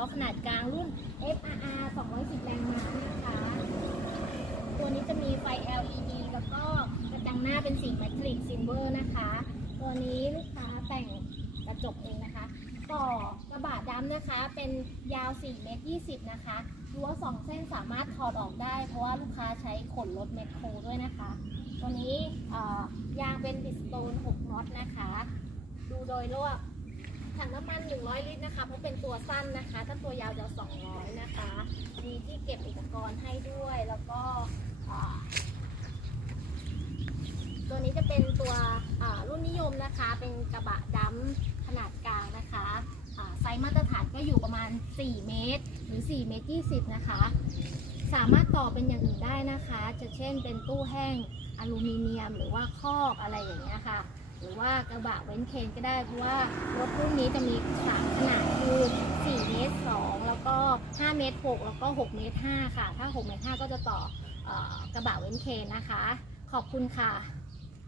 ล้อขนาดกลางรุ่น FRR 210 แรงม้านะคะ ตัวนี้จะมีไฟ LED แล้วก็กระจังหน้าเป็นสีแมทริกซิลเวอร์นะคะ ตัวนี้ลูกค้าแต่งกระจกเองนะคะต่อกระบะดำนะคะเป็นยาว 4 เมตร 20 นะคะรั้ว2เส้นสามารถถอดออกได้ เพราะว่าลูกค้าใช้ขนรถแมคโครด้วยนะคะ ตัวนี้ยางเป็นบิสโตน 6น็อตนะคะ ดูโดยรวม ถังน้ำมัน 100 ลิตรนะคะ เพราะเป็นตัวสั้นนะคะ ถ้าตัวยาวจะ 200 นะคะ มีที่เก็บอุปกรณ์ให้ด้วย แล้วก็ตัวนี้จะเป็นตัวรุ่นนิยมนะคะ เป็นกระบะดำขนาดกลางนะคะไซส์มาตรฐานก็อยู่ประมาณ 4 เมตร หรือ 4 เมตร 20 นะคะ สามารถต่อเป็นอย่างอื่นได้นะคะ จะเช่นเป็นตู้แห้งอลูมิเนียม หรือว่าคอกอะไรอย่างเงี้ยค่ะ หรือว่ากระบะเว้นเคนก็ได้เพราะว่ารถรุ่นนี้จะมีสามขนาดคือ4เมตร2แล้วก็5เมตร6แล้วก็6เมตร5ค่ะ ถ้า6เมตร5ก็จะต่อออกระบะเว้นเคนนะคะ ขอบคุณค่ะ